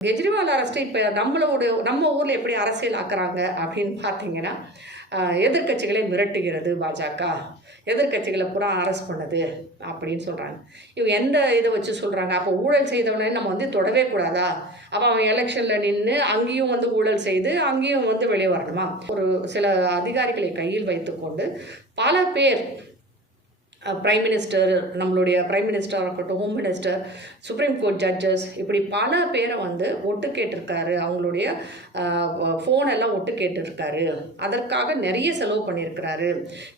கெஜ்ரிவால் அரசு இப்போ நம்மளோட நம்ம ஊரில் எப்படி அரசியல் ஆக்குறாங்க அப்படின்னு பார்த்தீங்கன்னா எதிர்கட்சிகளை எதிர்க்கட்சிகளை மிரட்டுகிறது பாஜக. எதிர்க்கட்சிகளை புறா அரஸ்ட் பண்ணுது அப்படின்னு சொல்கிறாங்க இவங்க எந்த இதை வச்சு சொல்கிறாங்க அப்போ ஊழல் செய்தவனே நம்ம வந்து தொடவே கூடாதா? அப்போ அவன் எலெக்ஷனில் நின்று அங்கேயும் வந்து ஊழல் செய்து அங்கேயும் வந்து வெளியே வரணுமா? ஒரு சில அதிகாரிகளை கையில் வைத்துக்கொண்டு பல பேர் பிரைம் மினிஸ்டர் நம்மளுடைய பிரைம் மினிஸ்டராக இருக்கட்டும் home minister supreme court judges இப்படி பல பேரை வந்து ஒட்டு கேட்டிருக்காரு. அவங்களுடைய ஃபோன் எல்லாம் ஒட்டு கேட்டிருக்காரு. அதற்காக நிறைய செலவு பண்ணியிருக்கிறாரு.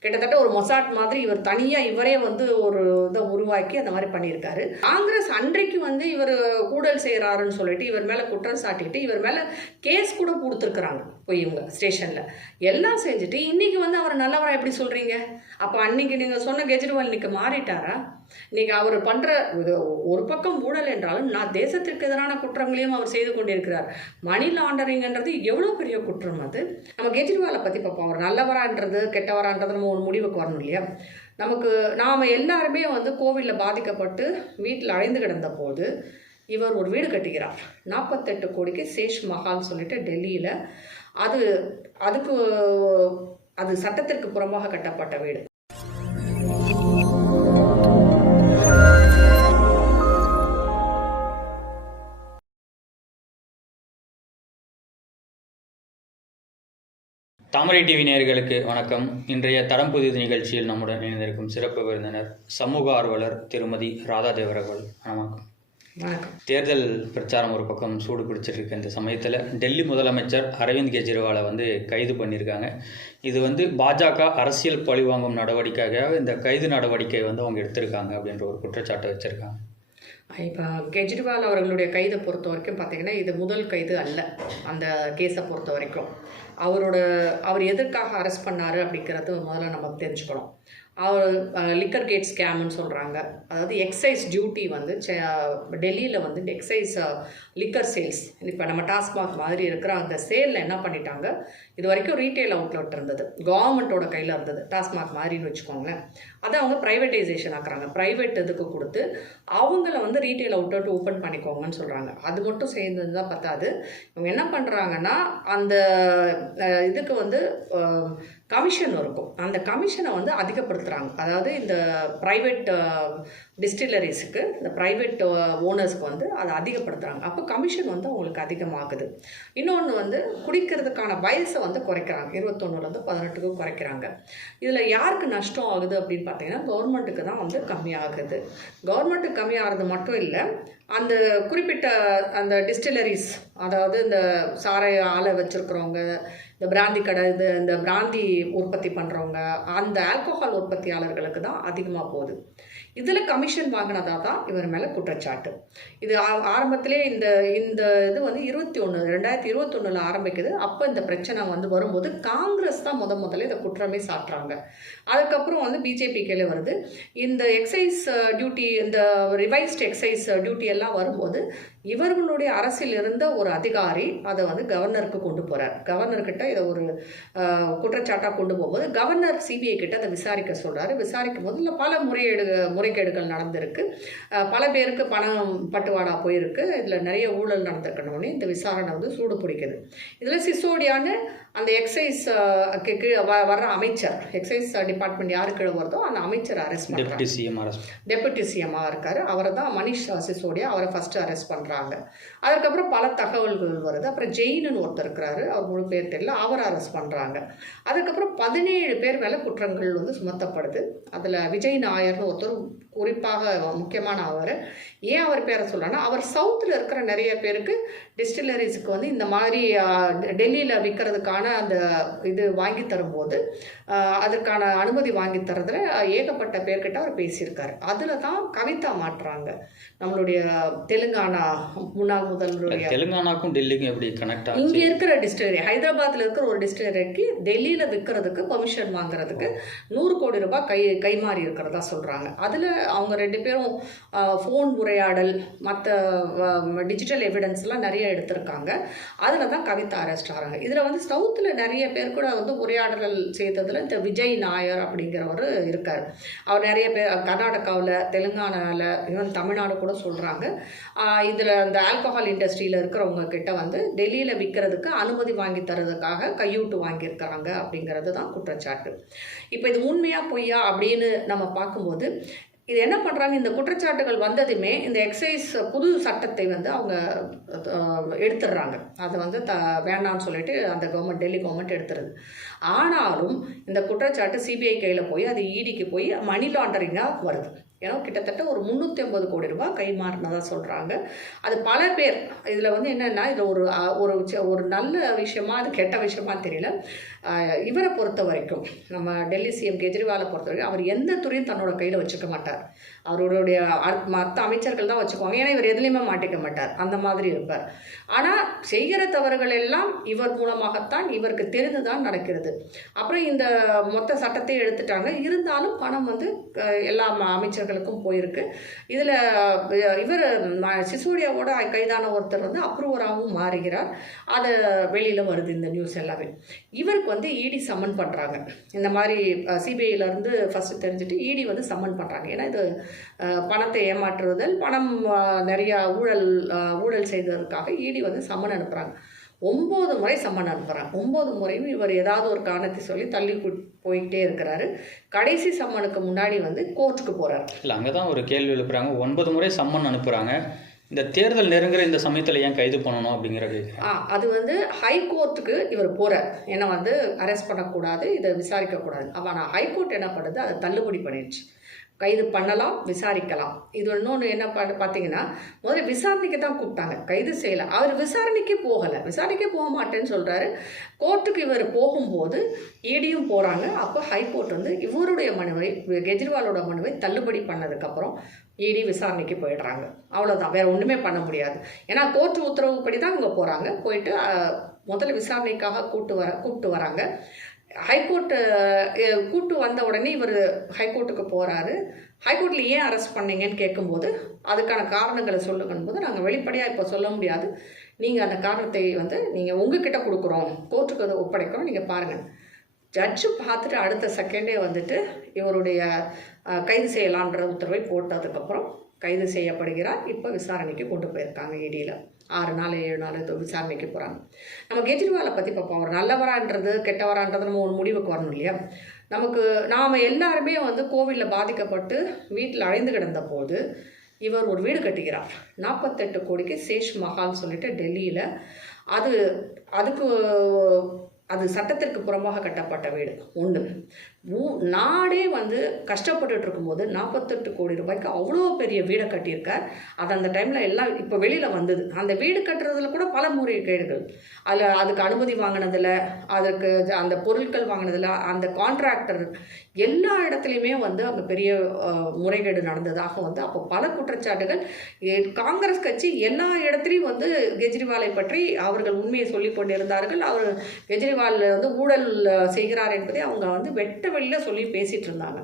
கிட்டத்தட்ட ஒரு மொசாட் மாதிரி இவர் தனியாக இவரே வந்து ஒரு இதை உருவாக்கி அந்த மாதிரி பண்ணியிருக்காரு. காங்கிரஸ் அன்றைக்கு வந்து இவர் கூடல் செய்கிறாருன்னு சொல்லிட்டு இவர் மேலே குற்றம் சாட்டிட்டு இவர் மேலே கேஸ் கூட கொடுத்துருக்குறாங்க. போய் இவங்க ஸ்டேஷனில். எல்லாம் செஞ்சுட்டு இன்னைக்கு வந்து அவர் நல்லவராக எப்படி சொல்கிறீங்க அப்போ அன்னைக்கு நீங்கள் சொன்ன கெஜ்ரிவால் இன்னைக்கு மாறிட்டாரா? இன்னைக்கு அவர் பண்ணுற ஒரு பக்கம் ஊழல் என்றாலும் நான் தேசத்திற்கு எதிரான குற்றங்களையும் அவர் செய்து கொண்டிருக்கிறார். மணி லாண்டரிங்ன்றது எவ்வளோ பெரிய குற்றம் அது? நம்ம கெஜ்ரிவாலை பற்றி பார்ப்போம். அவர் நல்லவரான்றது கெட்டவரான்றது நம்ம ஒரு முடிவுக்கு வரணும் இல்லையா? நமக்கு நாம் எல்லாருமே வந்து கோவிலில் பாதிக்கப்பட்டு வீட்டில் அடைந்து கிடந்த போது இவர் ஒரு வீடு கட்டுகிறார். நாற்பத்தெட்டு கோடிக்கு சேஷ் மஹால் சொல்லிட்டு டெல்லியில். அது அதுக்கு அது சட்டத்திற்கு புறம்பாக கட்டப்பட்ட வீடு. தாமரை டிவி நேயர்களுக்கு வணக்கம். இன்றைய தடம் புதிது நிகழ்ச்சியில் நம்முடன் இணைந்திருக்கும் சிறப்பு விருந்தினர் சமூக ஆர்வலர் திருமதி ராதா தேவரகோல் வணக்கம். வணக்கம். தேர்தல் பிரச்சாரம் ஒரு பக்கம் சூடு பிடிச்சிட்டு இருக்க இந்த சமயத்தில் டெல்லி முதலமைச்சர் அரவிந்த் கெஜ்ரிவாலை வந்து கைது பண்ணியிருக்காங்க. இது வந்து பாஜக அரசியல் பழிவாங்கும் நடவடிக்கையாக இந்த கைது நடவடிக்கை வந்து அவங்க எடுத்திருக்காங்க அப்படின்ற ஒரு குற்றச்சாட்டை வச்சுருக்காங்க. இப்போ கெஜ்ரிவால் அவர்களுடைய கைதை பொறுத்த வரைக்கும் பார்த்தீங்கன்னா இது முதல் கைது அல்ல. அந்த கேஸை பொறுத்த வரைக்கும். அவரோட அவர் எதற்காக அரெஸ்ட் பண்ணார் அப்படிங்கிறது முதல்ல நம்ம தெரிஞ்சுக்கணும். லிக்கர் கேட் ஸ்கேம்னு சொல்கிறாங்க அதாவது எக்ஸைஸ் டியூட்டி வந்து டெல்லியில் வந்து எக்ஸைஸ் லிக்கர் சேல்ஸ் இப்போ நம்ம டாஸ்மாக் மாதிரி இருக்கிற அந்த சேலில் என்ன பண்ணிட்டாங்க? இது வரைக்கும் ரீட்டைல் அவுட்லெட் இருந்தது. கவர்மெண்ட்டோட கையில் இருந்தது. டாஸ்மாக் மாதிரின்னு வச்சுக்கோங்களேன். அதை அவங்க ப்ரைவேட்டைசேஷன் ஆக்குறாங்க. ப்ரைவேட் இதுக்கு கொடுத்து அவங்கள வந்து ரீட்டைல் அவுட்லெட் ஓப்பன் பண்ணிக்கோங்கன்னு சொல்கிறாங்க அது மட்டும் சேர்ந்தது தான் பத்தாது. இவங்க என்ன பண்ணுறாங்கன்னா அந்த இதுக்கு வந்து கமிஷன் இருக்கும். அந்த கமிஷனை வந்து அதிகப்படுத்துகிறாங்க அதாவது இந்த ப்ரைவேட் டிஸ்டிலரிஸுக்கு இந்த ப்ரைவேட் ஓனர்ஸ்க்கு வந்து அதை அதிகப்படுத்துகிறாங்க அப்போ கமிஷன் வந்து அவங்களுக்கு அதிகமாகுது. இன்னொன்று வந்து குடிக்கிறதுக்கான வயசை வந்து குறைக்கிறாங்க. இருபத்தொன்னுலேருந்து பதினெட்டுக்கும் குறைக்கிறாங்க. இதில் யாருக்கு நஷ்டம் ஆகுது அப்படின்னு பார்த்தீங்கன்னா கவர்மெண்ட்டுக்கு தான் வந்து கம்மியாகுது. கவர்மெண்ட்டுக்கு கம்மியாகிறது மட்டும் இல்லை அந்த குறிப்பிட்ட அந்த டிஸ்டிலரிஸ் அதாவது இந்த சாரை ஆலை வச்சுருக்கிறவங்க இந்த பிராந்தி கடை இது இந்த பிராந்தி உற்பத்தி பண்ணுறவங்க அந்த ஆல்கோஹால் உற்பத்தியாளர்களுக்கு தான் அதிகமாக போகுது. இதில் கமிஷன் வாங்கினதா தான் இவர் மேலே குற்றச்சாட்டு. இது ஆ- ஆரம்பத்திலே இந்த இந்த இது வந்து இருபத்தி ஒன்று ரெண்டாயிரத்தி இருபத்தொன்னில் ஆரம்பிக்குது. அப்போ இந்த பிரச்சனை வந்து வரும்போது காங்கிரஸ் தான் முத முதல்ல இதை குற்றமே சாட்டுறாங்க. அதுக்கப்புறம் வந்து பிஜேபி கையில் வருது. இந்த எக்ஸைஸ் டியூட்டி இந்த ரிவைஸ்ட் எக்ஸைஸ் டியூட்டி எல்லாம் வரும்போது இவர்களுடைய அரசில் இருந்த ஒரு அதிகாரி அதை வந்து கவர்னருக்கு கொண்டு போகிறார் கவர்னர்கிட்ட இதை ஒரு குற்றச்சாட்டாக கொண்டு போகும்போது கவர்னர் சிபிஐ கிட்ட அதை விசாரிக்க சொல்கிறாரு விசாரிக்கும் போது இல்லை பல முறையீடு முறைகேடுகள் நடந்திருக்கு. பல பேருக்கு பணம் பட்டுவாடா போயிருக்கு. இதில் நிறைய ஊழல் நடந்திருக்கணும்னே இந்த விசாரணை வந்து சூடு பிடிக்குது. இதில் சிசோடியான்னு அந்த எக்ஸைஸ் கீழே வ வர்ற அமைச்சர் எக்ஸைஸ் டிபார்ட்மெண்ட் யாரு கீழே வருதோ அந்த அமைச்சர் அரெஸ்ட் பண்ணுறாங்க சிஎம் டெபுட்டி சிஎம்மாக இருக்கார். அவரை தான் மனிஷ் சிசோடியா அவரை ஃபஸ்ட்டு அரெஸ்ட் பண்ணுறாங்க அதுக்கப்புறம் பல தகவல்கள் வருது. அப்புறம் ஜெயின்னு ஒருத்தர் இருக்கிறாரு அவர் முழு பேர் தெரியல. அவர் அரெஸ்ட் பண்ணுறாங்க அதுக்கப்புறம் பதினேழு பேர் மேலே குற்றங்கள் வந்து சுமத்தப்படுது. அதில் விஜய் நாயர்னு ஒருத்தர் குறிப்பாக முக்கியமான அவர். ஏன் அவர் பேரை சொல்கிறேன்னா அவர் சவுத்தில் இருக்கிற நிறைய பேருக்கு டிஸ்டிலரிஸுக்கு வந்து இந்த மாதிரி டெல்லியில் விற்கிறதுக்கான அந்த இது வாங்கி தரும்போது அதற்கான அனுமதி வாங்கி தரதுல ஏகப்பட்ட பேர்கிட்ட அவர் பேசியிருக்காரு. அதில் தான் கவிதா மாட்டுறாங்க. நம்மளுடைய தெலுங்கானா முன்னாள் முதல்வருடைய தெலுங்கானாக்கும் டெல்லிக்கும் எப்படி கனெக்ட் இங்க ஆச்சு இருக்கிற டிஸ்டிலரி ஹைதராபாத்ல இருக்கிற ஒரு டிஸ்டிலரிக்கு டெல்லியில விற்கிறதுக்கு பெர்மிஷன் வாங்குறதுக்கு நூறு கோடி ரூபாய் கை கைமாறி இருக்கிறதா சொல்றாங்க. அதுல அவங்க ரெண்டு பேரும் ஃபோன் உரையாடல் மற்ற டிஜிட்டல் எவிடன்ஸ்லாம் நிறைய எடுத்திருக்காங்க. அதில் தான் கவிதா அரெஸ்ட் ஆகிறாங்க இதில் வந்து சவுத்தில் நிறைய பேர் கூட வந்து உரையாடல் செய்ததில் இந்த விஜய் நாயர் அப்படிங்கிறவர் இருக்கார். அவர் நிறைய பேர் கர்நாடகாவில் தெலுங்கானாவில் ஈவன் தமிழ்நாடு கூட சொல்கிறாங்க இதில் இந்த ஆல்கஹால் இண்டஸ்ட்ரியில் இருக்கிறவங்க கிட்ட வந்து டெல்லியில் விற்கிறதுக்கு அனுமதி வாங்கி தரதுக்காக கையூட்டு வாங்கியிருக்கிறாங்க அப்படிங்கிறது தான் குற்றச்சாட்டு. இப்போ இது உண்மையாக பொய்யா அப்படின்னு நம்ம பார்க்கும்போது இது என்ன பண்ணுறாங்க இந்த குற்றச்சாட்டுகள் வந்ததுமே இந்த எக்ஸைஸ் புது சட்டத்தை வந்து அவங்க எடுத்துடுறாங்க. அதை வந்து த வேண்டாம்னு சொல்லிட்டு அந்த கவர்மெண்ட் டெல்லி கவர்மெண்ட் எடுத்துருது ஆனாலும் இந்த குற்றச்சாட்டு சிபிஐ கையில் போய் அது இடிக்கு போய் மணி லாண்டரிங்காக வருது. ஏன்னா கிட்டத்தட்ட ஒரு முந்நூற்றி ஐம்பது கோடி ரூபாய் கைமாறினதாக சொல்கிறாங்க அது பல பேர். இதில் வந்து என்னென்னா இது ஒரு ஒரு ஒரு நல்ல விஷயமா அது கெட்ட விஷயமா தெரியல. இவரை பொறுத்த வரைக்கும் நம்ம டெல்லி சிஎம் கெஜ்ரிவாலை பொறுத்த வரைக்கும் அவர் எந்த துறையும் தன்னோட கையில் வச்சுக்க மாட்டார். அவருடைய மற்ற அமைச்சர்கள் தான் வச்சுக்குவாங்க. ஏன்னா இவர் எதுலேயுமே மாட்டிக்க மாட்டார். அந்த மாதிரி இருப்பார். ஆனால் செய்கிற தவறுகள் எல்லாம் இவர் மூலமாகத்தான் இவருக்கு தெரிந்து தான் நடக்கிறது. அப்புறம் இந்த மொத்த சட்டத்தை எடுத்துட்டாங்க. இருந்தாலும் பணம் வந்து எல்லா ம- அமைச்சர்களுக்கும் போயிருக்கு. இதில் இவர் சிசோடியாவோட கைதான ஒருத்தர் வந்து அப்ரூவராகவும் மாறுகிறார். அது வெளியில் வருது இந்த நியூஸ் எல்லாமே. இவருக்கு வந்து இடி சம்மன் பண்ணுறாங்க இந்த மாதிரி சிபிஐலேருந்து ஃபஸ்ட்டு தெரிஞ்சுட்டு இடி வந்து சம்மன் பண்ணுறாங்க ஏன்னா இது பணத்தை ஏமாற்றுவதல் பணம் நிறையா ஊழல் ஊழல் செய்ததற்காக இடி வந்து சம்மன் அனுப்புகிறாங்க ஒம்பது முறை சம்மன் அனுப்புகிறாங்க ஒம்பது முறையும் இவர் ஏதாவது ஒரு காரணத்தை சொல்லி தள்ளி கு- போய்கிட்டே இருக்கிறாரு. கடைசி சம்மனுக்கு முன்னாடி வந்து கோர்ட்டுக்கு போகிறார் இல்லை அங்கே தான் ஒரு கேள்வி எழுப்புறாங்க. ஒன்பது முறை சம்மன் அனுப்புகிறாங்க இந்த தேர்தல் நெருங்குற இந்த சமயத்தில் ஏன் கைது பண்ணணும் அப்படிங்கிறது? ஆ அது வந்து ஹை கோர்ட்டுக்கு இவர் போகிறார் ஏன்னா வந்து அரெஸ்ட் பண்ணக்கூடாது இதை விசாரிக்கக்கூடாது. ஆனால் ஹைகோர்ட் என்ன பண்ணுது? அதை தள்ளுபடி பண்ணிடுச்சு. கைது பண்ணலாம் விசாரிக்கலாம். இது இன்னொன்று என்ன பண்ண பார்த்தீங்கன்னா முதல்ல விசாரணைக்கு தான் கூப்பிட்டாங்க. கைது செய்யலை. அவர் விசாரணைக்கே போகலை. விசாரணைக்கே போக மாட்டேன்னு சொல்கிறாரு கோர்ட்டுக்கு இவர் போகும்போது ஈடியும் போகிறாங்க அப்போ ஹைகோர்ட் வந்து இவருடைய மனுவை கெஜ்ரிவாலோட மனுவை தள்ளுபடி பண்ணதுக்கப்புறம் இடி விசாரணைக்கு போயிடுறாங்க. அவ்வளோதான் வேறு ஒன்றுமே பண்ண முடியாது. ஏன்னா கோர்ட் உத்தரவுப்படி தான் இவங்க போகிறாங்க போயிட்டு முதல்ல விசாரணைக்காக கூப்பிட்டு வர கூப்பிட்டு வராங்க. ஹைகோர்ட்டு கூட்டு வந்த உடனே இவர் ஹைகோர்ட்டுக்கு போகிறாரு ஹைகோர்ட்டில் ஏன் அரெஸ்ட் பண்ணீங்கன்னு கேட்கும்போது அதுக்கான காரணங்களை சொல்லுங்கன்னு போது நாங்கள் வெளிப்படையாக இப்போ சொல்ல முடியாது. நீங்கள் அந்த காரணத்தை வந்து நீங்கள் உங்ககிட்ட கொடுக்குறோம். கோர்ட்டுக்கு அதை ஒப்படைக்கிறோம். நீங்கள் பாருங்கள் ஜட்ஜு பார்த்துட்டு அடுத்த செகண்டே வந்துட்டு இவருடைய கைது செய்யலான்ற உத்தரவை போட்டதுக்கப்புறம் கைது செய்யப்படுகிறார். இப்போ விசாரணைக்கு கொண்டு போயிருக்காங்க இடியில். ஆறு நாள் ஏழு நாள் விசாரணைக்கு போகிறாங்க நம்ம கெஜ்ரிவாலை பற்றி பார்ப்போம். அவர் நல்லவரான்றது கெட்டவரான்றது நம்ம ஒரு முடிவுக்கு வரணும் இல்லையா? நமக்கு நாம் எல்லாருமே வந்து கோவிலில் பாதிக்கப்பட்டு வீட்டில் அழைந்து கிடந்த போது இவர் ஒரு வீடு கட்டுகிறார். நாற்பத்தெட்டு கோடிக்கு சேஷ் மஹால்னு சொல்லிட்டு டெல்லியில் அது அதுக்கு அது சட்டத்திற்கு புறம்பாக கட்டப்பட்ட வீடு. ஒன்று ஊ நாடே வந்து கஷ்டப்பட்டுட்டு இருக்கும்போது நாற்பத்தெட்டு கோடி ரூபாய்க்கு அவ்வளோ பெரிய வீடை கட்டியிருக்கார் அது அந்த டைமில் எல்லாம் இப்போ வெளியில் வந்தது. அந்த வீடு கட்டுறதுல கூட பல முறைகேடுகள். அதில் அதுக்கு அனுமதி வாங்கினதில் அதுக்கு அந்த பொருட்கள் வாங்கினதில் அந்த கான்ட்ராக்டர் எல்லா இடத்துலையுமே வந்து அங்கே பெரிய முறைகேடு நடந்ததாக வந்து அப்போ பல குற்றச்சாட்டுகள். எ- காங்கிரஸ் கட்சி எல்லா இடத்துலையும் வந்து கெஜ்ரிவாலை பற்றி அவர்கள் உண்மையை சொல்லிக் கொண்டிருந்தார்கள். அவர் கெஜ்ரிவால் வந்து ஊழல் செய்கிறார் என்பதை அவங்க வந்து வெட்ட வெளியில் சொல்லி பேசிட்டு இருந்தாங்க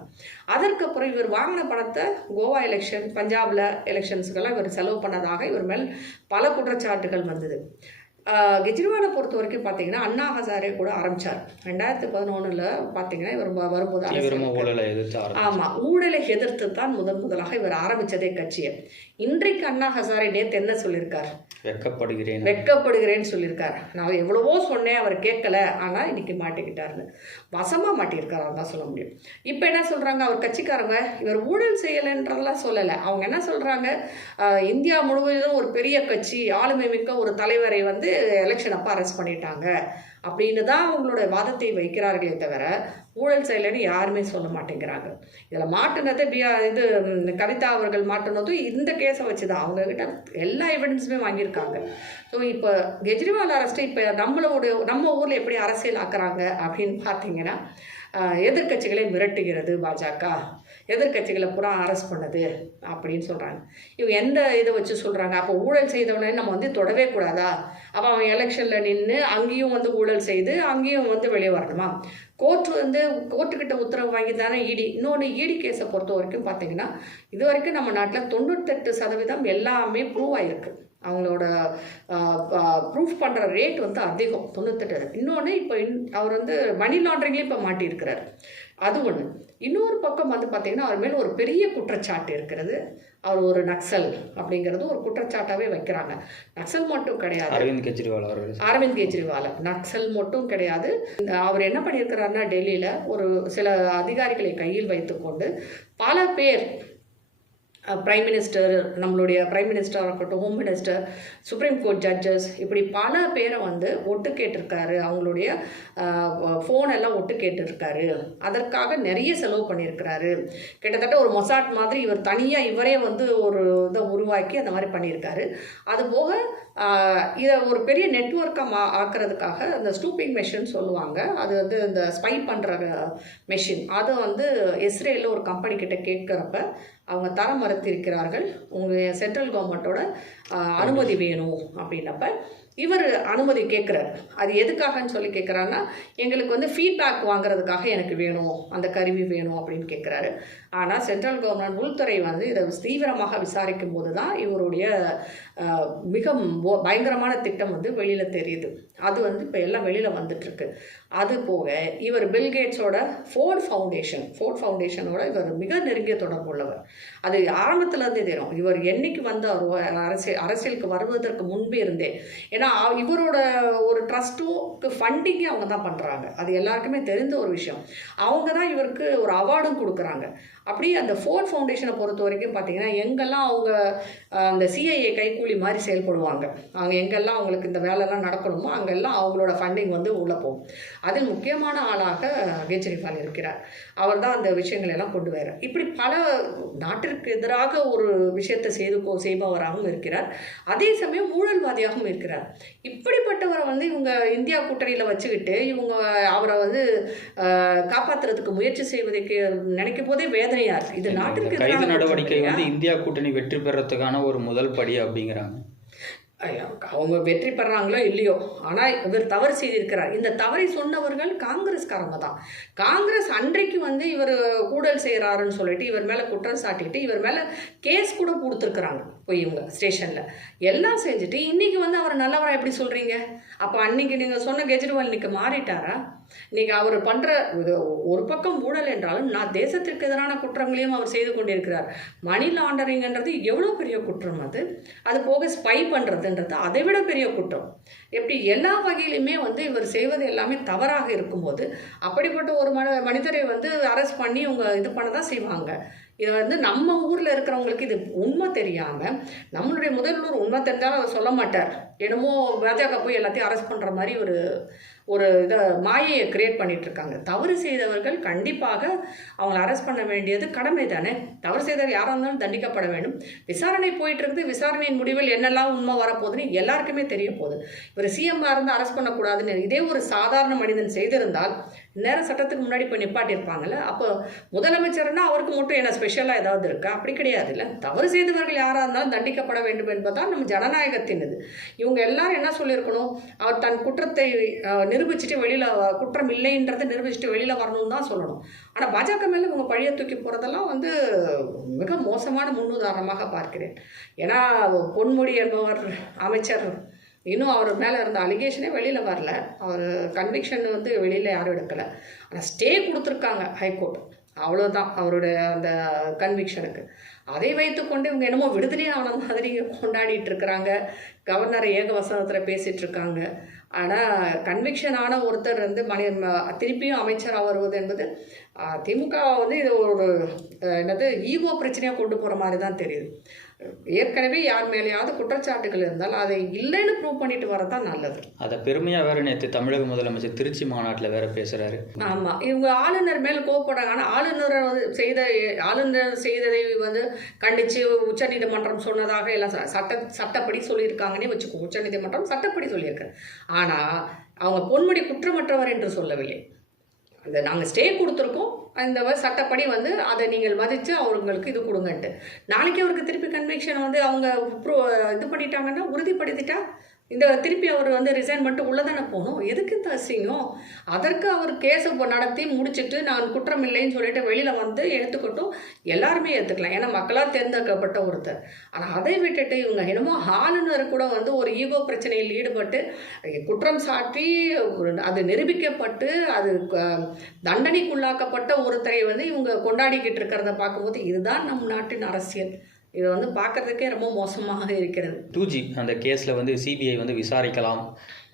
அதற்கு அப்புறம் இவர் வாங்கின பணத்தை கோவா எலெக்ஷன் பஞ்சாப்ல எலெக்ஷன்ஸுக்கெல்லாம் இவர் செலவு பண்ணதாக இவர் மேல் பல குற்றச்சாட்டுகள் வந்தது. கெஜ்ரிவாலை பொறுத்த வரைக்கும் பார்த்தீங்கன்னா அண்ணா ஹசாரே கூட ஆரம்பிச்சார். ரெண்டாயிரத்தி பதினொன்றில் பார்த்தீங்கன்னா இவர் வரும்போது ஆமாம் ஊழலை எதிர்த்து தான் முதன் முதலாக இவர் ஆரம்பித்ததே கட்சியை. இன்றைக்கு அண்ணா ஹசாரே நேற்று என்ன சொல்லியிருக்கார் வெட்கப்படுகிறேன். வெட்கப்படுகிறேன்னு சொல்லியிருக்கார் நான் எவ்வளவோ சொன்னேன் அவர் கேட்கல. ஆனால் இன்னைக்கு மாட்டிக்கிட்டாருன்னு. வசமாக மாட்டியிருக்காரு தான் சொல்ல முடியும். இப்போ என்ன சொல்கிறாங்க அவர் கட்சிக்காரங்க? இவர் ஊழல் செய்யலைன்றதெல்லாம் சொல்லலை. அவங்க என்ன சொல்கிறாங்க இந்தியா முழுவதும் ஒரு பெரிய கட்சி ஆளுமை மிக்க ஒரு தலைவரை வந்து எலெக்ஷன் அப்போ அரெஸ்ட் பண்ணிட்டாங்க. அப்படின்னு தான் அவங்களோட வாதத்தை வைக்கிறார்களே தவிர ஊழல் செயலன்னு யாருமே சொல்ல மாட்டேங்கிறாங்க. இதில் மாட்டுனது பியா இது கவிதா அவர்கள் மாட்டுனதும் இந்த கேஸை வச்சு தான் அவங்கக்கிட்ட எல்லா எவிடன்ஸுமே வாங்கியிருக்காங்க. ஸோ இப்போ கெஜ்ரிவால் அரெஸ்ட்டு இப்போ நம்மளோட நம்ம ஊரில் எப்படி அரசியல் ஆக்குறாங்க அப்படின்னு பார்த்தீங்கன்னா எதிர்கட்சிகளை எதிர்க்கட்சிகளை மிரட்டுகிறது பாஜக. எதிர்க்கட்சிகளை பூரா அரெஸ்ட் பண்ணுது அப்படின்னு சொல்கிறாங்க இவங்க எந்த இதை வச்சு சொல்கிறாங்க அப்போ ஊழல் செய்தவனே நம்ம வந்து தொடவே கூடாதா? அப்போ அவன் எலெக்ஷனில் நின்று அங்கேயும் வந்து ஊழல் செய்து அங்கேயும் வந்து வெளியே வரணுமா? கோர்ட் வந்து கோர்ட்டுக்கிட்ட உத்தரவு வாங்கி தானே இடி. இன்னொன்று இடி கேஸை பொறுத்த வரைக்கும் பார்த்தீங்கன்னா இது வரைக்கும் நம்ம நாட்டில் தொண்ணூத்தெட்டு சதவீதம் எல்லாமே ப்ரூவ் ஆகிருக்கு அவங்களோட ப்ரூஃப் பண்ணுற ரேட் வந்து அதிகம். தொண்ணூத்தெட்டு. இன்னொன்று இப்போ இன் அவர் வந்து மணி லாண்ட்ரிங்லேயும் இப்போ மாட்டியிருக்கிறார். அது ஒன்று இன்னொரு பக்கம் வந்து பார்த்திங்கன்னா அவர் மேலே ஒரு பெரிய குற்றச்சாட்டு இருக்கிறது. அவர் ஒரு நக்சல் அப்படிங்கிறது ஒரு குற்றச்சாட்டாகவே வைக்கிறாங்க. நக்சல் மட்டும் கிடையாது. அரவிந்த் கெஜ்ரிவால் அவர்கள். அரவிந்த் கெஜ்ரிவால். நக்சல் மட்டும் கிடையாது. அவர் என்ன பண்ணியிருக்கிறாருன்னா டெல்லியில் ஒரு சில அதிகாரிகளை கையில் வைத்துக்கொண்டு பல பேர் பிரைம் மினிஸ்டர் நம்மளுடைய பிரைம் மினிஸ்டராக இருக்கட்டும் home minister supreme court judges இப்படி பல பேரை வந்து ஒட்டு கேட்டிருக்காரு. அவங்களுடைய ஃபோன் எல்லாம் ஒட்டு கேட்டிருக்காரு. அதற்காக நிறைய செலவு பண்ணியிருக்கிறாரு. கிட்டத்தட்ட ஒரு மொசாட் மாதிரி இவர் தனியாக இவரே வந்து ஒரு இதை உருவாக்கி அந்த மாதிரி பண்ணியிருக்காரு. அது போக இதை ஒரு பெரிய நெட்ஒர்க்காக மா ஆக்கிறதுக்காக அந்த ஸ்டூப்பிங் மெஷின் சொல்லுவாங்க. அது வந்து இந்த ஸ்பை பண்ணுற மெஷின் அதை வந்து இஸ்ரேலில் ஒரு கம்பெனி கிட்ட கேட்குறப்ப அவங்க தர மறுத்திருக்கிறார்கள். உங்கள் சென்ட்ரல் கவர்மெண்ட்டோட அனுமதி வேணும் அப்படின்னப்ப இவர் அனுமதி கேட்குறாரு அது எதுக்காகன்னு சொல்லி கேட்குறாருன்னா எங்களுக்கு வந்து ஃபீட்பேக் வாங்குறதுக்காக எனக்கு வேணும் அந்த கருவி வேணும் அப்படின்னு கேட்குறாரு ஆனால் சென்ட்ரல் கவர்மெண்ட் உள்துறை வந்து இதை தீவிரமாக விசாரிக்கும் போது தான் இவருடைய மிக பயங்கரமான திட்டம் வந்து வெளியில் தெரியுது. அது வந்து இப்போ எல்லாம் வெளியில் வந்துட்டுருக்கு. அது போக இவர் பில்கேட்ஸோட ஃபோர்ட் ஃபவுண்டேஷன் ஃபோர்ட் ஃபவுண்டேஷனோட இவர் மிக நெருங்கிய தொடர்பு உள்ளவர். அது ஆரம்பத்துலேருந்தே தெரியும். இவர் என்னைக்கு வந்து அவர் அரசியல் அரசியலுக்கு வருவதற்கு முன்பே இருந்தே. ஏன்னா இவரோட ஒரு ட்ரஸ்ட்டுக்கு ஃபண்டிங்கே அவங்க தான் பண்ணுறாங்க அது எல்லாருக்குமே தெரிந்த ஒரு விஷயம். அவங்க தான் இவருக்கு ஒரு அவார்டும் கொடுக்குறாங்க. அப்படியே அந்த ஃபோர்ட் ஃபவுண்டேஷனை பொறுத்த வரைக்கும் பார்த்தீங்கன்னா எங்கெல்லாம் அவங்க அந்த சிஐஏ கைக்கூலி மாதிரி செயல்படுவாங்க அங்கே எங்கெல்லாம் அவங்களுக்கு இந்த வேலைலாம் நடக்கணுமோ அங்கெல்லாம் அவங்களோட ஃபண்டிங் வந்து உள்ளே போகும். அதில் முக்கியமான ஆளாக கெஜ்ரிவால் இருக்கிறார். அவர் தான் அந்த விஷயங்களை எல்லாம் கொண்டு வர இப்படி பல நாட்டிற்கு எதிராக ஒரு விஷயத்தை செய்து கொ- செய்பவராகவும் இருக்கிறார். அதே சமயம் ஊழல்வாதியாகவும் இருக்கிறார். இப்படிப்பட்டவரை வந்து இவங்க இந்தியா கூட்டணியில் வச்சுக்கிட்டு இவங்க அவரை வந்து காப்பாற்றுறதுக்கு முயற்சி செய்வதற்கு நினைக்கும் போதே வேதனை வேதனையா இருக்கு இது நாட்டிற்கு கைது நடவடிக்கை வந்து இந்தியா கூட்டணி வெற்றி பெறத்துக்கான ஒரு முதல் படி அப்படிங்கிறாங்க. அவங்க வெற்றி பெறாங்களோ இல்லையோ? ஆனால் இவர் தவறு செய்திருக்கிறார். இந்த தவறை சொன்னவர்கள் காங்கிரஸ்காரங்க தான். காங்கிரஸ் அன்றைக்கு வந்து இவர் ஊழல் செய்கிறாருன்னு சொல்லிட்டு இவர் மேலே குற்றம் சாட்டிட்டு இவர் மேலே கேஸ் கூட கொடுத்துருக்குறாங்க. போய் இவங்க ஸ்டேஷனில். எல்லாம் செஞ்சுட்டு இன்றைக்கி வந்து அவர் நல்லவரா எப்படி சொல்கிறீங்க அப்போ அன்றைக்கி நீங்கள் சொன்ன கெஜ்ரிவால் இன்றைக்கி மாறிட்டாரா? இன்னைக்கு அவர் பண்ணுற ஒரு பக்கம் ஊழல் என்றாலும் நான் தேசத்திற்கு எதிரான குற்றங்களையும் அவர் செய்து கொண்டிருக்கிறார். மணி லாண்டரிங்ன்றது எவ்வளோ பெரிய குற்றம் அது? அது போக ஸ்பை பண்ணுறதுன்றது அதை விட பெரிய குற்றம். எப்படி எல்லா வகையிலுமே வந்து இவர் செய்வது எல்லாமே தவறாக இருக்கும்போது அப்படிப்பட்ட ஒரு மன மனிதரை வந்து அரெஸ்ட் பண்ணி இவங்க இது பண்ண தான் செய்வாங்க. இதை வந்து நம்ம ஊரில் இருக்கிறவங்களுக்கு இது உண்மை தெரியாமல் நம்மளுடைய முதல்வர் உண்மை தெரிஞ்சாலும் அவர் சொல்ல மாட்டார். என்னமோ பாஜக போய் எல்லாத்தையும் அரெஸ்ட் பண்ணுற மாதிரி ஒரு ஒரு இதை மாயையை கிரியேட் பண்ணிட்டு இருக்காங்க. தவறு செய்தவர்கள் கண்டிப்பாக அவங்களை அரெஸ்ட் பண்ண வேண்டியது கடமை தானே? தவறு செய்தவர் யாராக இருந்தாலும் தண்டிக்கப்பட வேண்டும். விசாரணை போயிட்டு இருக்குது. விசாரணையின் முடிவில் என்னெல்லாம் உண்மை வரப்போகுதுன்னு எல்லாருக்குமே தெரிய போகுது. இவர் சிஎம்மாக இருந்து அரெஸ்ட் பண்ணக்கூடாதுன்னு இதே ஒரு சாதாரண மனிதன் செய்திருந்தால் நேரம் சட்டத்துக்கு முன்னாடி போய் நிப்பாட்டியிருப்பாங்கல்ல அப்போ முதலமைச்சர்னா அவருக்கு மட்டும் என்ன ஸ்பெஷலாக ஏதாவது இருக்கா? அப்படி கிடையாது இல்லை தவறு செய்தவர்கள் யாராக இருந்தாலும் தண்டிக்கப்பட வேண்டும் என்பதுதான் நம்ம ஜனநாயகத்தின் இது. இவங்க எல்லாரும் என்ன சொல்லியிருக்கணும்? அவர் தன் குற்றத்தை நிரூபிச்சுட்டு வெளியில் குற்றம் இல்லைன்றதை நிரூபிச்சுட்டு வெளியில் வரணும்னு தான் சொல்லணும். ஆனால் பாஜக மேலே இவங்க பழிய தூக்கி போகிறதெல்லாம் வந்து மிக மோசமான முன்னுதாரணமாக பார்க்கிறேன். ஏன்னா பொன்முடி என்பவர் அமைச்சர் இன்னும் அவர் மேலே இருந்த அலிகேஷனே வெளியில் வரல. அவர் கன்விக்ஷன் வந்து வெளியில் யாரும் எடுக்கலை. ஆனால் ஸ்டே கொடுத்துருக்காங்க ஹைகோர்ட் அவ்வளோதான் அவருடைய அந்த கன்விக்ஷனுக்கு அதை வைத்துக்கொண்டு இவங்க என்னமோ விடுதலை ஆன மாதிரி கொண்டாடிட்டு இருக்கிறாங்க. கவர்னரை ஏகவசனத்தில் பேசிகிட்டு இருக்காங்க. ஆனால் கன்விக்ஷன் ஆன ஒருத்தர் வந்து மணி திருப்பியும் அமைச்சராக வருவது என்பது திமுக வந்து இது ஒரு என்னது ஈகோ பிரச்சனையாக கொண்டு போகிற மாதிரி தான் தெரியுது. ஏற்கனவே யார் மேலேயாவது குற்றச்சாட்டுகள் இருந்தால் அதை இல்லைன்னு ப்ரூவ் பண்ணிட்டு வரது தான் நல்லது. அதை பெருமையாக வேற நேற்று தமிழக முதலமைச்சர் திருச்சி மாநாட்டில் வேற பேசுகிறாரு ஆமாம் இவங்க ஆளுநர் மேல் கோவப்படுறாங்க. ஆனால் ஆளுநரை வந்து செய்த ஆளுநர் செய்ததை வந்து கண்டித்து உச்சநீதிமன்றம் சொன்னதாக எல்லாம் சட்ட சட்டப்படி சொல்லியிருக்காங்கன்னே வச்சுக்கோ உச்சநீதிமன்றம் சட்டப்படி சொல்லியிருக்கு. ஆனால் அவங்க பொன்முடி குற்றமற்றவர் என்று சொல்லவில்லை. இந்த நாங்கள் ஸ்டே கொடுத்துருக்கோம். இந்த சட்டப்படி வந்து அதை நீங்கள் மதித்து அவங்களுக்கு இது கொடுங்கன்ட்டு. நாளைக்கு அவருக்கு திருப்பி கன்வெக்ஷன் வந்து அவங்க ப்ரோ இது பண்ணிட்டாங்கன்னா உறுதிப்படுத்திட்டா இந்த திருப்பி அவர் வந்து ரிசைன் பண்ணிட்டு உள்ளே தானே போகணும்? எதுக்கு இந்த அசிங்கம்? அதற்கு அவர் கேஸை நடத்தி முடிச்சுட்டு நான் குற்றம் இல்லைன்னு சொல்லிட்டு வெளியில் வந்து எடுத்துக்கட்டும் எல்லாருமே ஏற்றுக்கலாம் ஏன்னா மக்களால் தேர்ந்தெடுக்கப்பட்ட ஒருத்தர். ஆனால் அதை விட்டுட்டு இவங்க என்னமோ ஆளுநர் கூட வந்து ஒரு ஈகோ பிரச்சனையில் ஈடுபட்டு குற்றம் சாட்டி அது நிரூபிக்கப்பட்டு அது தண்டனைக்குள்ளாக்கப்பட்ட ஒருத்தரை வந்து இவங்க கொண்டாடிக்கிட்டு இருக்கிறத பார்க்கும்போது இதுதான் நம் நாட்டின் அரசியல். இது வந்து பார்க்கறதுக்கே ரொம்ப மோசமாக இருக்கிறது. டூ ஜி அந்த கேஸில் வந்து சிபிஐ வந்து விசாரிக்கலாம்.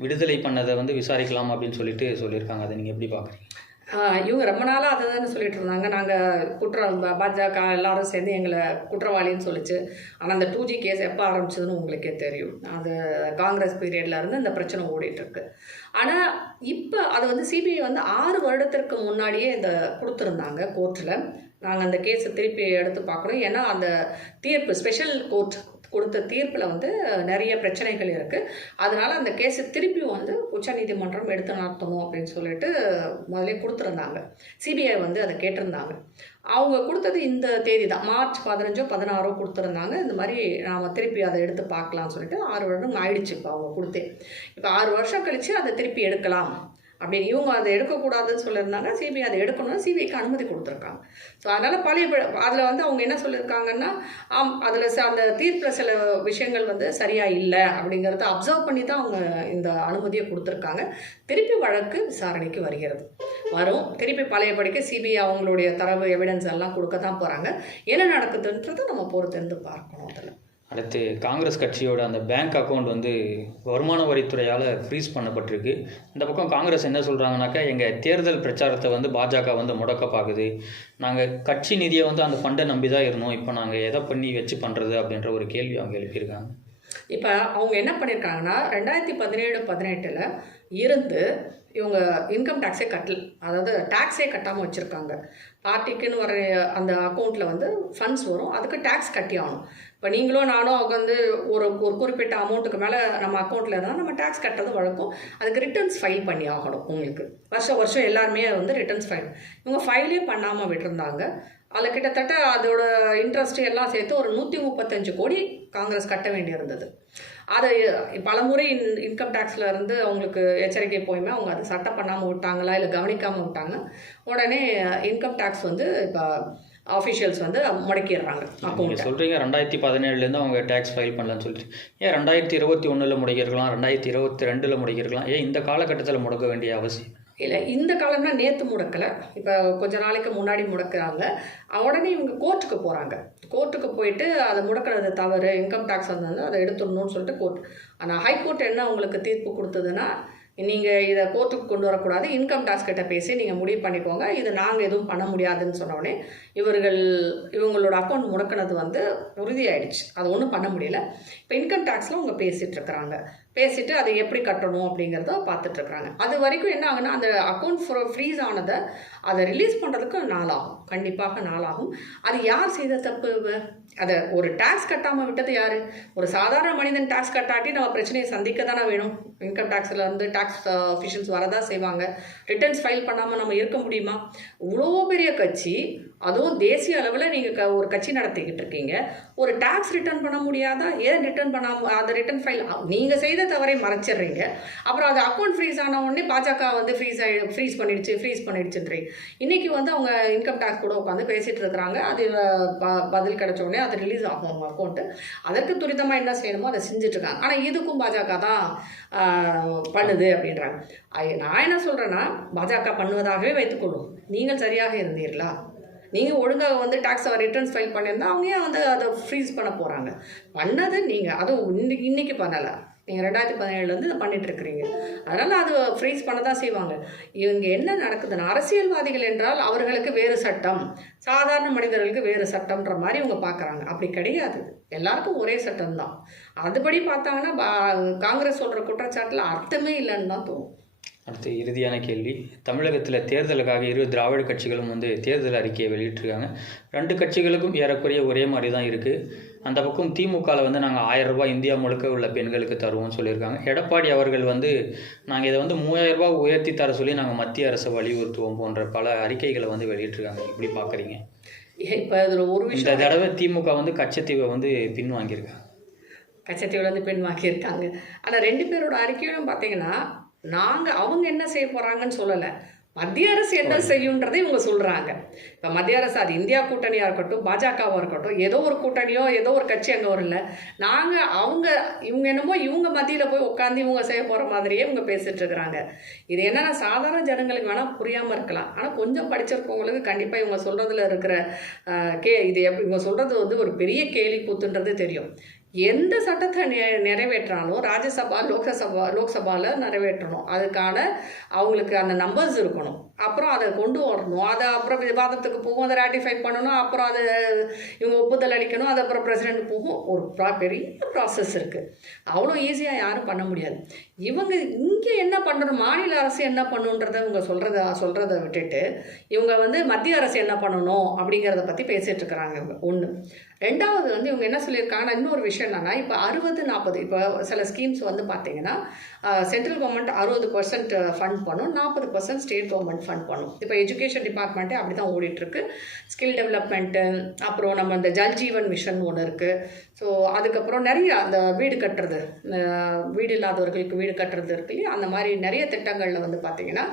விடுதலை பண்ணதை வந்து விசாரிக்கலாம் அப்படின்னு சொல்லிட்டு சொல்லியிருக்காங்க. அதை நீங்கள் எப்படி பார்க்குறீங்க இவங்க ரொம்ப நாளாக அதை தானே சொல்லிட்டு இருந்தாங்க. நாங்கள் குற்றம் பாஜக எல்லாரும் சேர்ந்து எங்களை குற்றவாளின்னு சொல்லிச்சு. ஆனால் அந்த டூ ஜி கேஸ் எப்போ ஆரம்பிச்சதுன்னு உங்களுக்கே தெரியும். அது காங்கிரஸ் பீரியட்ல இருந்து இந்த பிரச்சனை ஓடிட்டு இருக்கு. ஆனால் இப்போ அது வந்து சிபிஐ வந்து ஆறு வருடத்திற்கு முன்னாடியே இந்த கொடுத்துருந்தாங்க கோர்ட்டில் நாங்கள் அந்த கேஸை திருப்பி எடுத்து பார்க்குறோம். ஏன்னா அந்த தீர்ப்பு ஸ்பெஷல் கோர்ட் கொடுத்த தீர்ப்பில் வந்து நிறைய பிரச்சனைகள் இருக்குது அதனால் அந்த கேஸை திருப்பி வந்து உச்சநீதிமன்றம் எடுத்து நடத்தணும் அப்படின்னு சொல்லிட்டு முதலே கொடுத்துருந்தாங்க. சிபிஐ வந்து அதை கேட்டிருந்தாங்க. அவங்க கொடுத்தது இந்த தேதி தான் மார்ச் பதினஞ்சோ பதினாறோ கொடுத்துருந்தாங்க. இந்த மாதிரி நாம் திருப்பி அதை எடுத்து பார்க்கலாம்னு சொல்லிட்டு ஆறு வருடம் ஆயிடுச்சு இப்போ அவங்க கொடுத்தே. இப்போ ஆறு வருஷம் கழித்து அதை திருப்பி எடுக்கலாம். அப்படின்னு இவங்க அதை எடுக்கக்கூடாதுன்னு சொல்லியிருந்தாங்க. சிபிஐ அதை எடுக்கணும்னு சிபிஐக்கு அனுமதி கொடுத்துருக்காங்க. ஸோ அதனால் பழைய அதில் வந்து அவங்க என்ன சொல்லியிருக்காங்கன்னா ஆம் அதில் அந்த தீர்ப்பில் சில விஷயங்கள் வந்து சரியாக இல்லை அப்படிங்கிறத அப்சர்வ் பண்ணி தான் அவங்க இந்த அனுமதியை கொடுத்துருக்காங்க. திருப்பி வழக்கு விசாரணைக்கு வருகிறது. வரும். திருப்பி பழையபடிக்கு சிபிஐ அவங்களுடைய தரவு எவிடன்ஸ் எல்லாம் கொடுக்க தான் போகிறாங்க என்ன நடக்குதுன்றதை நம்ம பொறுத்திருந்து பார்க்கணும் அதில். அடுத்து காங்கிரஸ் கட்சியோட அந்த பேங்க் அக்கௌண்ட் வந்து வருமான வரித்துறையால் ஃப்ரீஸ் பண்ணப்பட்டிருக்கு. இந்த பக்கம் காங்கிரஸ் என்ன சொல்கிறாங்கனாக்கா எங்கள் தேர்தல் பிரச்சாரத்தை வந்து பாஜக வந்து முடக்க பார்க்குது நாங்கள் கட்சி நிதியை வந்து அந்த ஃபண்டை நம்பி தான் இருந்தோம். இப்போ நாங்கள் எதை பண்ணி வச்சு பண்ணுறது அப்படின்ற ஒரு கேள்வி அவங்க எழுப்பியிருக்காங்க. இப்போ அவங்க என்ன பண்ணியிருக்காங்கன்னா ரெண்டாயிரத்தி பதினேழு பதினெட்டில் இருந்து இவங்க இன்கம் டேக்ஸே கட்டல அதாவது டேக்ஸே கட்டாமல் வச்சுருக்காங்க. பார்ட்டிக்குன்னு வர அந்த அக்கௌண்ட்டில் வந்து ஃபண்ட்ஸ் வரும். அதுக்கு டேக்ஸ் கட்டி ஆகணும் இப்போ நீங்களும் நானும் அவங்க வந்து ஒரு ஒரு குறிப்பிட்ட அமௌண்ட்டுக்கு மேலே நம்ம அக்கௌண்ட்டில் இருந்தால் நம்ம டேக்ஸ் கட்டுறது வழக்கம். அதுக்கு ரிட்டர்ன்ஸ் ஃபைல் பண்ணி ஆகணும் உங்களுக்கு. வருஷம் வருஷம் எல்லாருமே வந்து ரிட்டர்ன்ஸ் ஃபைல் இவங்க ஃபைலே பண்ணாமல் விட்டுருந்தாங்க. அதில் கிட்டத்தட்ட அதோட இன்ட்ரெஸ்ட் எல்லாம் சேர்த்து ஒரு நூற்றி முப்பத்தஞ்சு கோடி காங்கிரஸ் கட்ட வேண்டியிருந்தது. அதை பலமுறை இன் இன்கம் டேக்ஸில் இருந்து அவங்களுக்கு எச்சரிக்கை போயுமே அவங்க அதை சட்டம் பண்ணாமல் விட்டாங்களா இல்லை கவனிக்காமல் விட்டாங்க. உடனே இன்கம் டேக்ஸ் வந்து இப்போ ஆஃபிஷியல்ஸ் வந்து முடக்கிடுறாங்க நீங்கள் அக்கௌண்ட்டை சொல்கிறீங்க ரெண்டாயிரத்தி பதினேழுலேருந்து அவங்க டேக்ஸ் ஃபைல் பண்ணலன்னு சொல்லிட்டு. ஏன் ரெண்டாயிரத்தி இருபத்தி ஒன்றில் முடக்கிருக்கலாம் ரெண்டாயிரத்தி இருபத்தி ரெண்டில் முடக்கிருக்கலாம் ஏன் இந்த காலகட்டத்தில் முடக்க வேண்டிய அவசியம்? இல்லை இந்த காலம்னா நேற்று முடக்கலை. இப்போ கொஞ்ச நாளைக்கு முன்னாடி முடக்குறாங்க. உடனே இவங்க கோர்ட்டுக்கு போகிறாங்க கோர்ட்டுக்கு போயிட்டு அதை முடக்கிறது தவறு இன்கம் டேக்ஸ் வந்து அதை எடுத்துடணும்னு சொல்லிட்டு கோர்ட் ஆனால் ஹைகோர்ட் என்ன உங்களுக்கு தீர்ப்பு கொடுத்ததுன்னா நீங்கள் இதை கோர்ட்டுக்கு கொண்டு வரக்கூடாது. இன்கம் டேக்ஸ் கிட்ட பேசி நீங்கள் முடிவு பண்ணிக்கோங்க. இது நாங்கள் எதுவும் பண்ண முடியாதுன்னு சொன்னோடனே இவர்கள் இவங்களோட அக்கௌண்ட் முடக்கினது வந்து உறுதியாயிடுச்சு. அது ஒன்றும் பண்ண முடியல. இப்போ இன்கம் டேக்ஸில் அவங்க பேசிகிட்டு இருக்கிறாங்க. பேசிட்டு அதை எப்படி கட்டணும் அப்படிங்கிறத பார்த்துட்ருக்குறாங்க அது வரைக்கும் என்ன ஆகுனா அந்த அக்கௌண்ட் ஃப்ரீஸ் ஆனதை அதை ரிலீஸ் பண்ணுறதுக்கு நாளாகும். கண்டிப்பாக நாளாகும். அது யார் செய்த தப்பு அதை ஒரு டேக்ஸ் கட்டாமல் விட்டது யார்? ஒரு சாதாரண மனிதன் டேக்ஸ் கட்டாட்டி நம்ம பிரச்சனையை சந்திக்க தானே வேணும் இன்கம் டேக்ஸில் வந்து டேக்ஸ் அஃபிஷியல்ஸ் வரதான் செய்வாங்க. ரிட்டர்ன்ஸ் ஃபைல் பண்ணாமல் நம்ம இருக்க முடியுமா? இவ்வளோ பெரிய கட்சி அதுவும் தேசிய அளவில் நீங்கள் க ஒரு கட்சி நடத்திக்கிட்டு இருக்கீங்க. ஒரு டேக்ஸ் ரிட்டர்ன் பண்ண முடியாதா? ஏன் ரிட்டர்ன் பண்ணாம அந்த ரிட்டர்ன் ஃபைல் நீங்கள் செய்த தவறை மறைச்சிடுறீங்க. அப்புறம் அது அக்கௌண்ட் ஃப்ரீஸ் ஆன உடனே பாஜக வந்து ஃப்ரீஸ் ஆகி ஃப்ரீஸ் பண்ணிடுச்சு ஃப்ரீஸ் பண்ணிடுச்சுன்றீங்க. இன்றைக்கி வந்து அவங்க இன்கம் டேக்ஸ் கூட உட்காந்து பேசிகிட்டு இருக்கிறாங்க. அது ப- பதில் கிடைச்ச உடனே அது ரிலீஸ் ஆகும் அவங்க அக்கௌண்ட்டு அதற்கு துரிதமாக என்ன செய்யணுமோ அதை செஞ்சுட்ருக்காங்க ஆனால் இதுக்கும் பாஜக தான் பண்ணுது அப்படின்றாங்க. நான் என்ன சொல்கிறேன்னா பாஜக பண்ணுவதாகவே வைத்துக்கொள்ளும் நீங்கள் சரியாக இருந்தீர்களா? நீங்கள் ஒழுங்காக வந்து டேக்ஸ் ரிட்டர்ன்ஸ் ஃபைல் பண்ணியிருந்தா அவங்க ஏன் வந்து அதை ஃப்ரீஸ் பண்ண போகிறாங்க பண்ணது நீங்கள் அதுவும் இன்னைக்கு இன்னைக்கு பண்ணலை. நீங்கள் ரெண்டாயிரத்தி பதினேழுலேருந்து இதை பண்ணிட்டு இருக்கிறீங்க அதனால் அது ஃப்ரீஸ் பண்ண தான் செய்வாங்க. இவங்க என்ன நடக்குதுன்னா அரசியல்வாதிகள் என்றால் அவர்களுக்கு வேறு சட்டம். சாதாரண மனிதர்களுக்கு வேறு சட்டம்ன்ற மாதிரி இவங்க பார்க்குறாங்க அப்படி கிடையாது. எல்லாருக்கும் ஒரே சட்டம் தான் அதுபடி பார்த்தாங்கன்னா பா- காங்கிரஸ் சொல்கிற குற்றச்சாட்டில் அர்த்தமே இல்லைன்னு தான் தோணும். அடுத்து இறுதியான கேள்வி. தமிழகத்தில் தேர்தலுக்காக இரு திராவிட கட்சிகளும் வந்து தேர்தல் அறிக்கையை வெளியிட்டிருக்காங்க. ரெண்டு கட்சிகளுக்கும் ஏறக்குறைய ஒரே மாதிரி தான் இருக்குது அந்த பக்கம் திமுகவில் வந்து நாங்கள் ஆயிரம் ரூபாய் இந்தியா முழுக்க உள்ள பெண்களுக்கு தருவோம்னு சொல்லியிருக்காங்க. எடப்பாடி அவர்கள் வந்து நாங்கள் இதை வந்து மூவாயிரம் ரூபாய் உயர்த்தி தர சொல்லி நாங்கள் மத்திய அரசை வலியுறுத்துவோம் போன்ற பல அறிக்கைகளை வந்து வெளியிட்டிருக்காங்க. எப்படி பார்க்குறீங்க? இப்போ இதில் ஒரு இந்த விஷயம் தடவை திமுக வந்து கச்சத்தீவை வந்து பின் வாங்கியிருக்காங்க கச்சத்தீவுலேருந்து பெண் வாங்கியிருக்காங்க ஆனால் ரெண்டு பேரோட அறிக்கையிலும் பார்த்தீங்கன்னா நாங்கள் அவங்க என்ன செய்ய போகிறாங்கன்னு சொல்லலை. மத்திய அரசு என்ன செய்யுன்றதை இவங்க சொல்கிறாங்க இப்போ மத்திய அரசு அது இந்தியா கூட்டணியாக இருக்கட்டும் பாஜகவாக இருக்கட்டும் ஏதோ ஒரு கூட்டணியோ ஏதோ ஒரு கட்சி அங்கே வரல நாங்கள் அவங்க இவங்க என்னமோ இவங்க மத்தியில் போய் உட்காந்து இவங்க செய்ய போகிற மாதிரியே இவங்க பேசிட்டு இருக்கிறாங்க. இது என்னன்னா சாதாரண ஜனங்களுக்கு வேணால் புரியாமல் இருக்கலாம். ஆனால் கொஞ்சம் படிச்சிருக்கவங்களுக்கு கண்டிப்பாக இவங்க சொல்கிறதுல இருக்கிற கே இது எப்படி இவங்க சொல்கிறது வந்து ஒரு பெரிய கேலி கூத்துன்றது தெரியும். எந்த சட்டத்தை நெ நிறைவேற்றினாலும் ராஜ்யசபா லோக்சபா லோக்சபாவில் நிறைவேற்றணும். அதுக்கான அவங்களுக்கு அந்த நம்பர்ஸ் இருக்கணும். அப்புறம் அதை கொண்டு வரணும். அதை அப்புறம் விவாதத்துக்கு போகும். அதை ராட்டிஃபை பண்ணணும். அப்புறம் அதை இவங்க ஒப்புதல் அளிக்கணும். அது அப்புறம் பிரசிடென்ட் போகும். ஒரு ப்ரா- பெரிய ப்ராசஸ் இருக்குது அவ்வளோ ஈஸியாக யாரும் பண்ண முடியாது. இவங்க இங்கே என்ன பண்ணணும்? மாநில அரசு என்ன பண்ணுன்றத இவங்க சொல்கிறத சொல்கிறத விட்டுட்டு இவங்க வந்து மத்திய அரசு என்ன பண்ணணும் அப்படிங்கிறத பற்றி பேசிகிட்டு இருக்கிறாங்க இவங்க. ஒன்று ரெண்டாவது வந்து இவங்க என்ன சொல்லியிருக்காங்கன்னா இன்னொரு விஷயம் என்னன்னா இப்போ அறுபது நாற்பது இப்போ சில ஸ்கீம்ஸ் வந்து பார்த்தீங்கன்னா சென்ட்ரல் கவர்மெண்ட் அறுபது பர்சன்ட் ஃபண்ட் பண்ணும் நாற்பது பர்சன்ட் ஸ்டேட் கவர்மெண்ட் ஃபண்ட் பண்ணும். இப்போ எஜுகேஷன் டிபார்ட்மெண்ட்டே அப்படி தான் ஓடிட்டுருக்கு ஸ்கில் டெவலப்மெண்ட்டு அப்புறம் நம்ம இந்த ஜல் ஜீவன் மிஷன் ஒன்று இருக்குது ஸோ அதுக்கப்புறம் நிறைய அந்த வீடு கட்டுறது வீடு இல்லாதவர்களுக்கு வீடு கட்டுறது இருக்கு இல்லையா? அந்த மாதிரி நிறைய திட்டங்களில் வந்து பார்த்தீங்கன்னா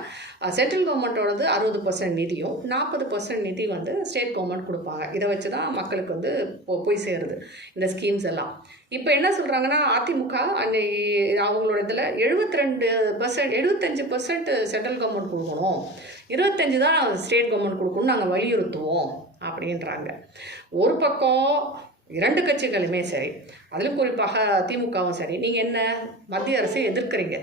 சென்ட்ரல் கவர்மெண்ட்டோடது அறுபது பர்சன்ட் நிதியும் நாற்பது பர்சன்ட் நிதி வந்து ஸ்டேட் கவர்மெண்ட் கொடுப்பாங்க. இதை வச்சு தான் மக்களுக்கு வந்து போ- போய் சேருது இந்த ஸ்கீம்ஸ் எல்லாம். இப்போ என்ன சொல்கிறாங்கன்னா அதிமுக அன்னைக்கு அவங்களோட இதில் எழுபத்தி ரெண்டு பர்சன்ட் எழுபத்தஞ்சு பர்சன்ட் சென்ட்ரல் கவர்மெண்ட் கொடுக்கணும். இருபத்தஞ்சு தான் ஸ்டேட் கவர்மெண்ட் கொடுக்கணும்னு நாங்கள் வலியுறுத்துவோம் அப்படின்றாங்க. ஒரு பக்கம் இரண்டு கட்சிகளுமே சரி அதிலும் குறிப்பாக திமுகவும் சரி நீங்கள் என்ன மத்திய அரசை எதிர்க்கிறீங்க?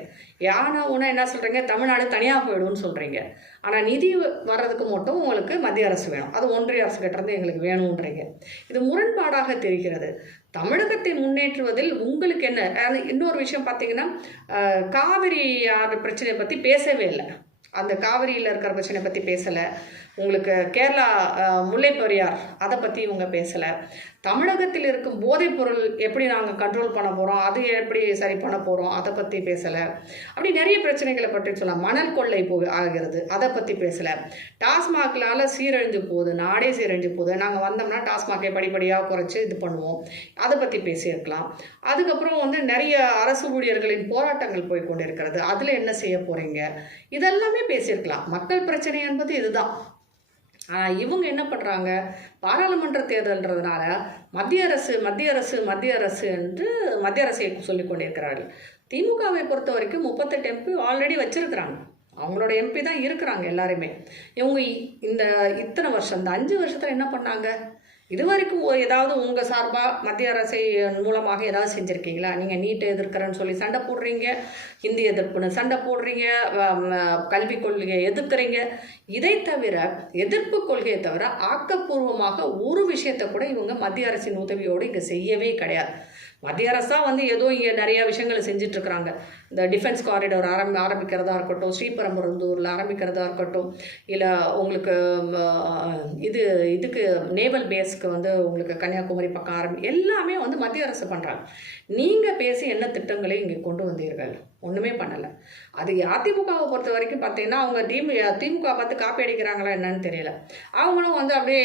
யானை ஒன்றா என்ன சொல்கிறீங்க தமிழ்நாடு தனியாக போயிடும்னு சொல்கிறீங்க ஆனால் நிதி வர்றதுக்கு மட்டும் உங்களுக்கு மத்திய அரசு வேணும். அது ஒன்றிய அரசு கிட்டேருந்து எங்களுக்கு வேணுன்றீங்க இது முரண்பாடாக தெரிகிறது. தமிழகத்தை முன்னேற்றுவதில் உங்களுக்கு என்ன? இன்னொரு விஷயம் பார்த்தீங்கன்னா காவிரி பிரச்சனையை பற்றி பேசவே இல்லை. அந்த காவிரியில் இருக்கிற பிரச்சனை பற்றி பேசலை. உங்களுக்கு கேரளா முல்லை பெரியார் அதை பற்றி இவங்க பேசலை. தமிழகத்தில் இருக்கும் போதைப் பொருள் எப்படி நாங்கள் கண்ட்ரோல் பண்ண போகிறோம் அது எப்படி சரி பண்ண போகிறோம் அதை பற்றி பேசலை. அப்படி நிறைய பிரச்சனைகளை பற்றி சொல்லலாம். மணல் கொள்ளை போ ஆகிறது அதை பற்றி பேசலை. டாஸ்மாக்னால சீரழிஞ்சு போகுது நாடே சீரழிஞ்சு போகுது. நாங்கள் வந்தோம்னா டாஸ்மாகை படிப்படியாக குறைச்சி இது பண்ணுவோம். அதை பற்றி பேசியிருக்கலாம். அதுக்கப்புறம் வந்து நிறைய அரசு ஊழியர்களின் போராட்டங்கள் போய் கொண்டிருக்கிறது. அதில் என்ன செய்ய போகிறீங்க இதெல்லாமே பேசியிருக்கலாம். மக்கள் பிரச்சனை என்பது இதுதான். ஆனால் இவங்க என்ன பண்ணுறாங்க பாராளுமன்ற தேர்தல்ன்றதுனால மத்திய அரசு மத்திய அரசு மத்திய அரசு என்று மத்திய அரசை சொல்லிக் கொண்டிருக்கிறார்கள். திமுகவை பொறுத்த வரைக்கும் முப்பத்தெட்டு எம்பி ஆல்ரெடி வச்சிருக்கிறாங்க. அவங்களோட எம்பி தான் இருக்கிறாங்க எல்லாருமே. இவங்க இந்த இத்தனை வருஷம் இந்த அஞ்சு வருஷத்தில் என்ன பண்ணாங்க? இது வரைக்கும் ஏதாவது உங்கள் சார்பாக மத்திய அரசை மூலமாக ஏதாவது செஞ்சுருக்கீங்களா? நீங்கள் நீட்டை எதிர்க்கிறேன்னு சொல்லி சண்டை போடுறீங்க ஹிந்தி எதிர்ப்புன்னு சண்டை போடுறீங்க கல்விக் கொள்கையை எதிர்க்கிறீங்க. இதை தவிர எதிர்ப்பு கொள்கையை தவிர ஆக்கப்பூர்வமாக ஒரு விஷயத்தை கூட இவங்க மத்திய அரசின் உதவியோடு இங்கே செய்யவே கிடையாது. மத்திய அரசு தான் வந்து ஏதோ இங்கே நிறையா விஷயங்களை செஞ்சிட்ருக்குறாங்க இந்த டிஃபென்ஸ் காரிடோர் ஆரம்பி ஆரம்பிக்கிறதா இருக்கட்டும் ஸ்ரீபெரும்புதூரில் ஆரம்பிக்கிறதா இருக்கட்டும் இல்லை உங்களுக்கு இது இதுக்கு நேவல் பேஸ்க்கு வந்து உங்களுக்கு கன்னியாகுமரி பக்கம் ஆரம்பி எல்லாமே வந்து மத்திய அரசு பண்ணுறாங்க நீங்கள் பேசி என்ன திட்டங்களை இங்கே கொண்டு வந்தீர்கள்? ஒன்றுமே பண்ணலை. அது அதிமுகவை பொறுத்த வரைக்கும் பார்த்தீங்கன்னா அவங்க திமு திமுக பார்த்து காப்பி அடிக்கிறாங்களா என்னன்னு தெரியல. அவங்களும் வந்து அப்படியே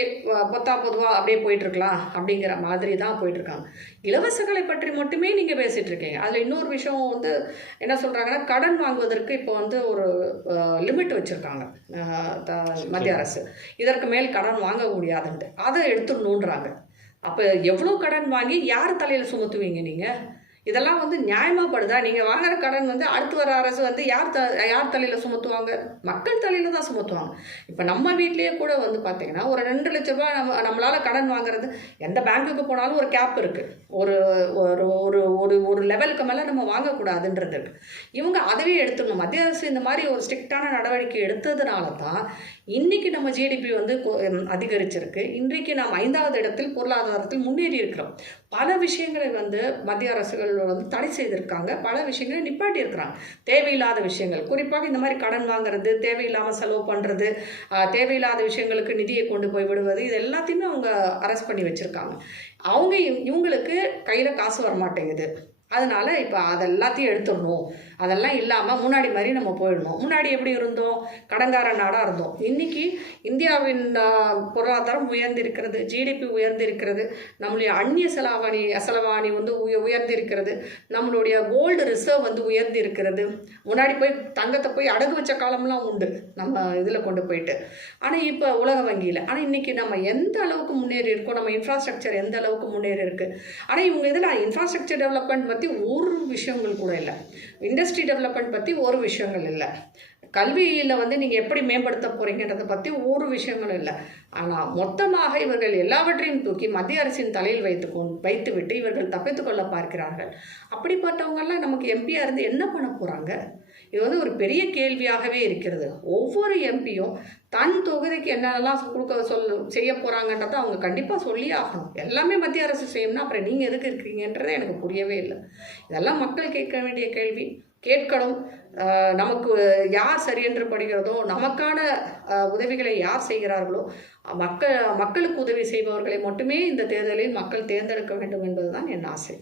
பொத்தா பொதுவாக அப்படியே போயிட்டுருக்கலாம் அப்படிங்கிற மாதிரி தான் போயிட்டுருக்காங்க. இலவசங்களை பற்றி மட்டுமே நீங்கள் பேசிகிட்ருக்கீங்க அதில் இன்னொரு விஷயம் வந்து என்ன சொல்கிறாங்கன்னா கடன் வாங்குவதற்கு இப்போ வந்து ஒரு லிமிட் வச்சுருக்காங்க. மத்திய அரசு. இதற்கு மேல் கடன் வாங்க முடியாதுன்ட்டு. அதை எடுத்துடணுன்றாங்க. அப்போ எவ்வளோ கடன் வாங்கி யார் தலையில் சுமத்துவீங்க நீங்கள் இதெல்லாம் வந்து நியாயமாகப்படுதா நீங்கள் வாங்குற கடன் வந்து அடுத்து வர அரசு வந்து யார் த யார் தலையில் சுமத்துவாங்க? மக்கள் தலையில் தான் சுமத்துவாங்க. இப்போ நம்ம வீட்லேயே கூட வந்து பார்த்தீங்கன்னா ஒரு ரெண்டு லட்ச ரூபாய் நம்ம நம்மளால் கடன் வாங்குறது எந்த பேங்க்குக்கு போனாலும் ஒரு கேப் இருக்குது ஒரு ஒரு ஒரு ஒரு ஒரு லெவலுக்கு மேலே நம்ம வாங்கக்கூடாதுன்றது இருக்கு. இவங்க அதவே எடுத்துக்கணும். மத்திய அரசு இந்த மாதிரி ஒரு ஸ்ட்ரிக்டான நடவடிக்கை எடுத்ததுனால தான் இன்றைக்கி நம்ம ஜிடிபி வந்து அதிகரிச்சிருக்கு. இன்றைக்கு நாம் ஐந்தாவது இடத்தில் பொருளாதாரத்தில் முன்னேறி இருக்கிறோம். பல விஷயங்களை வந்து மத்திய அரசுகள் வந்து தடை செய்திருக்காங்க. பல விஷயங்களை நிப்பாட்டி இருக்கிறாங்க. தேவையில்லாத விஷயங்கள் குறிப்பாக இந்த மாதிரி கடன் வாங்குறது தேவையில்லாமல் செலவு பண்ணுறது தேவையில்லாத விஷயங்களுக்கு நிதியை கொண்டு போய் விடுவது இது எல்லாத்தையுமே அவங்க அரெஸ்ட் பண்ணி வச்சுருக்காங்க. அவங்க இவங்களுக்கு கையில் காசு வர மாட்டேங்குது அதனால் இப்போ அதெல்லாத்தையும் எடுத்துடணும். அதெல்லாம் இல்லாமல் முன்னாடி மாதிரி நம்ம போயிடணும். முன்னாடி எப்படி இருந்தோம்? கடங்கார நாடாக இருந்தோம். இன்னைக்கு இந்தியாவின் பொருளாதாரம் உயர்ந்திருக்கிறது ஜிடிபி உயர்ந்திருக்கிறது நம்மளுடைய அந்நிய செலாவணி செலவாணி வந்து உய உயர்ந்திருக்கிறது நம்மளுடைய கோல்டு ரிசர்வ் வந்து உயர்ந்திருக்கிறது. முன்னாடி போய் தங்கத்தை போய் அடகு வச்ச காலம்லாம் உண்டு நம்ம இதில் கொண்டு போயிட்டு. ஆனால் இப்போ உலக வங்கியில் ஆனால் இன்றைக்கி நம்ம எந்த அளவுக்கு முன்னேறி இருக்கோம்? நம்ம இன்ஃப்ராஸ்ட்ரக்சர் எந்த அளவுக்கு முன்னேறி இருக்குது ஆனால் இவங்க இதில் இன்ஃப்ராஸ்ட்ரக்சர் டெவலப்மெண்ட் பற்றி ஒரு விஷயங்கள் கூட இல்லை. இண்டஸ்ட்ரி டெவலப்மெண்ட் பற்றி ஒரு விஷயங்கள் இல்லை. கல்வியில் வந்து நீங்கள் எப்படி மேம்படுத்த போகிறீங்கன்றதை பற்றி ஒரு விஷயங்களும் இல்லை. ஆனால் மொத்தமாக இவர்கள் எல்லாவற்றையும் தூக்கி மத்திய அரசின் தலையில் வைத்து கொ வைத்துவிட்டு இவர்கள் தப்பித்துக்கொள்ள பார்க்கிறார்கள். அப்படிப்பட்டவங்கெல்லாம் நமக்கு எம்பியாக இருந்து என்ன பண்ண போகிறாங்க இது வந்து ஒரு பெரிய கேள்வியாகவே இருக்கிறது. ஒவ்வொரு எம்பியும் தன் தொகுதிக்கு என்னென்னலாம் கொடுக்க சொல் செய்ய போகிறாங்கன்றதை அவங்க கண்டிப்பாக சொல்லியே ஆகணும். எல்லாமே மத்திய அரசு செய்யணும்னா அப்புறம் நீங்கள் எதுக்கு இருக்கிறீங்கன்றதே எனக்கு புரியவே இல்லை. இதெல்லாம் மக்கள் கேட்க வேண்டிய கேள்வி. கேட்கணும். நமக்கு யார் சரியென்று படுகிறதோ நமக்கான உதவிகளை யார் செய்கிறார்களோ மக்கள் மக்களுக்கு உதவி செய்பவர்களை மட்டுமே இந்த தேர்தலில் மக்கள் தேர்ந்தெடுக்க வேண்டும் என்பதுதான் என் ஆசை.